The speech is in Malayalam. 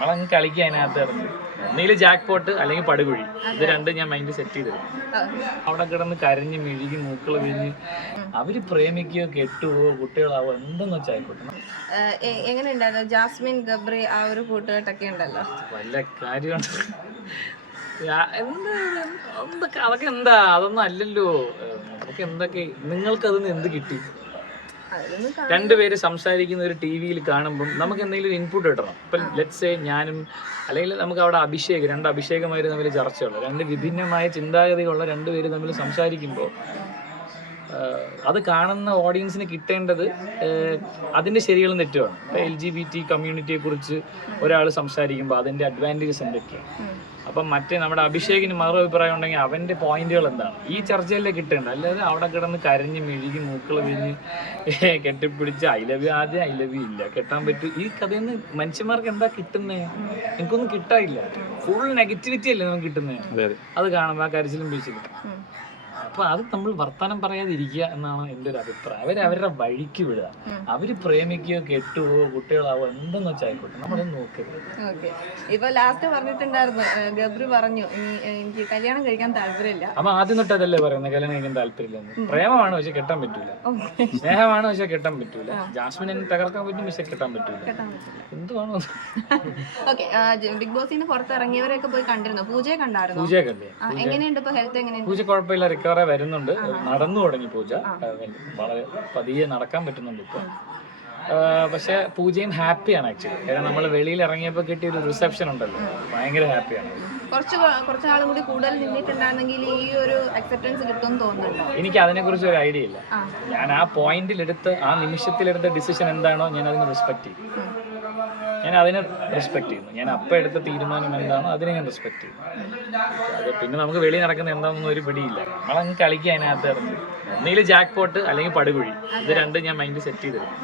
നമ്മളങ്ങ് കളിക്കുക അതിനകത്ത് കിടന്ന്. ഒന്നുകിൽ ജാക്ക് പോട്ട് അല്ലെങ്കിൽ പടുകുഴി, ഇത് രണ്ടും ഞാൻ മൈൻഡ് സെറ്റ് ചെയ്തിരുന്നു. അവിടെ കിടന്ന് കരഞ്ഞ് മെഴുകി മൂക്കൾ വീഞ്ഞ് അവര് പ്രേമിക്കുകയോ കെട്ടുവോ കുട്ടികളാവോ എന്തെന്ന് വെച്ചായിക്കോട്ടെ. എങ്ങനെയുണ്ടായിരുന്നു ജാസ്മിൻ ഗബ്രി ആ ഒരു കൂട്ടുകെട്ടൊക്കെ ഉണ്ടല്ലോ, വല്ല കാര്യമാണ് അതൊക്കെ എന്താ? അതൊന്നും അല്ലല്ലോ. നമുക്ക് എന്തൊക്കെ നിങ്ങൾക്ക് അതിന് എന്ത് കിട്ടി? രണ്ടുപേര് സംസാരിക്കുന്ന ഒരു ടി വിയിൽ കാണുമ്പം നമുക്ക് എന്തെങ്കിലും ഇൻപുട്ട് കിട്ടണം. ഇപ്പം ലെറ്റ്സ് സേ ഞാനും അല്ലെങ്കിൽ നമുക്ക് അവിടെ രണ്ട് അഭിഷേകമാര് തമ്മിൽ ചർച്ചയുള്ള രണ്ട് വിഭിന്നമായ ചിന്താഗതികളുള്ള രണ്ടുപേര് തമ്മിൽ സംസാരിക്കുമ്പോൾ അത് കാണുന്ന ഓഡിയൻസിന് കിട്ടേണ്ടത് അതിൻ്റെ ശരികളും തെറ്റുമാണ്. ഇപ്പം LGBT കമ്മ്യൂണിറ്റിയെ കുറിച്ച് ഒരാൾ സംസാരിക്കുമ്പോൾ അതിൻ്റെ അഡ്വാൻറ്റേജസ് എന്തൊക്കെയാണ്, അപ്പം മറ്റേ നമ്മുടെ അഭിഷേകിന് മറു അഭിപ്രായം ഉണ്ടെങ്കിൽ അവൻ്റെ പോയിന്റുകൾ എന്താണ്, ഈ ചർച്ചയിലേ കിട്ടേണ്ട. അല്ലാതെ അവിടെ കിടന്ന് കരഞ്ഞ് മെഴുകി മൂക്കൾ വീഞ്ഞ് കെട്ടിപ്പിടിച്ച് ഐ ലവ് യു ആദ്യം ഐ ലവ് യു ഇല്ല കെട്ടാൻ പറ്റും. ഈ കഥയിൽ നിന്ന് മനുഷ്യന്മാർക്ക് എന്താ കിട്ടുന്നത്? എനിക്കൊന്നും കിട്ടാനില്ല. ഫുൾ നെഗറ്റിവിറ്റി അല്ലേ നമുക്ക് കിട്ടുന്നത്. അത് കാണുമ്പോൾ ആ കരച്ചിലും വീഴ്ചയിലും. അപ്പൊ അത് നമ്മൾ വർത്തമാനം പറയാതിരിക്കുക എന്നാണ് എൻ്റെ ഒരു അഭിപ്രായം. അവരുടെ വഴിക്ക് വിടുക. അവര് പ്രേമിക്കുകയോ കെട്ടുവോ കുട്ടികളാവോ എന്തെന്ന് വെച്ചായിക്കോട്ടെ, നമ്മളൊന്നും നോക്കരുത്. ഇപ്പൊ ലാസ്റ്റ് പറഞ്ഞിട്ടുണ്ടായിരുന്നു, ഗബ്രി പറഞ്ഞു എനിക്ക് കല്യാണം കഴിക്കാൻ താല്പര്യമില്ല. അപ്പൊ ആദ്യം തൊട്ട് അതല്ലേ പറയുന്നത്, കല്യാണം കഴിക്കാൻ താല്പര്യമില്ലെന്ന്. പ്രേമമാണ് പക്ഷെ കെട്ടാൻ പറ്റൂല, സ്നേഹമാണ് പക്ഷെ കെട്ടാൻ പറ്റൂല. ജാസ്മിൻ എന്നെ തകർക്കാൻ പറ്റും പക്ഷെ കെട്ടാൻ പറ്റൂല. എന്തുവാണോ? ഓക്കെ, ബിഗ് ബോസിന് പുറത്തിറങ്ങിയവരൊക്കെ പോയി കണ്ടിരുന്നു. പൂജയെ കണ്ടായിരുന്നു? പൂജയെ കണ്ടേ? എങ്ങനെയുണ്ട് ഇപ്പൊ ഹെൽത്ത്? എങ്ങനെയുണ്ട്? പൂജ കുഴപ്പമില്ല, റിക്കവർ വരുന്നുണ്ട്. നടന്നു തുടങ്ങി പൂജ, വളരെ പതിയെ നടക്കാൻ പറ്റുന്നുണ്ട് ഇപ്പൊ. പക്ഷെ പൂജയും ഹാപ്പിയാണ് ആക്ച്വലി. കാരണം നമ്മൾ വെളിയിൽ ഇറങ്ങിയപ്പോൾ കിട്ടിയ ഒരു റിസപ്ഷൻ ഉണ്ടല്ലോ, ഭയങ്കര ഹാപ്പിയാണ്. കുറച്ചാളും കൂടി കൂടുതൽ നിന്നിട്ടുണ്ടായിരുന്നെങ്കിൽ ഈ ഒരു അക്സെപ്റ്റൻസ് കിട്ടുമെന്ന് തോന്നുന്നുണ്ടോ? എനിക്ക് അതിനെ കുറിച്ച് ഒരു ഐഡിയ ഇല്ല. ഞാൻ ആ പോയിന്റിലെടുത്ത് ആ നിമിഷത്തിലെടുത്ത ഡിസിഷൻ എന്താണോ ഞാൻ അതിനെ റെസ്പെക്ട് ചെയ്യും. ഞാൻ അപ്പം എടുത്ത തീരുമാനം എന്താണോ അതിനെ ഞാൻ റെസ്പെക്ട് ചെയ്യും. അത് പിന്നെ നമുക്ക് വെളിയിൽ നടക്കുന്ന എന്താണെന്നൊന്നും ഒരു പിടിയില്ല. നമ്മളങ്ങ് കളിക്കുക അതിനകത്ത് കിടന്ന്. ഒന്നുകിൽ ജാക്ക് പോട്ട് അല്ലെങ്കിൽ പടുകുഴി, ഇത് രണ്ടും ഞാൻ മൈൻഡ് സെറ്റ് ചെയ്തിരുന്നു.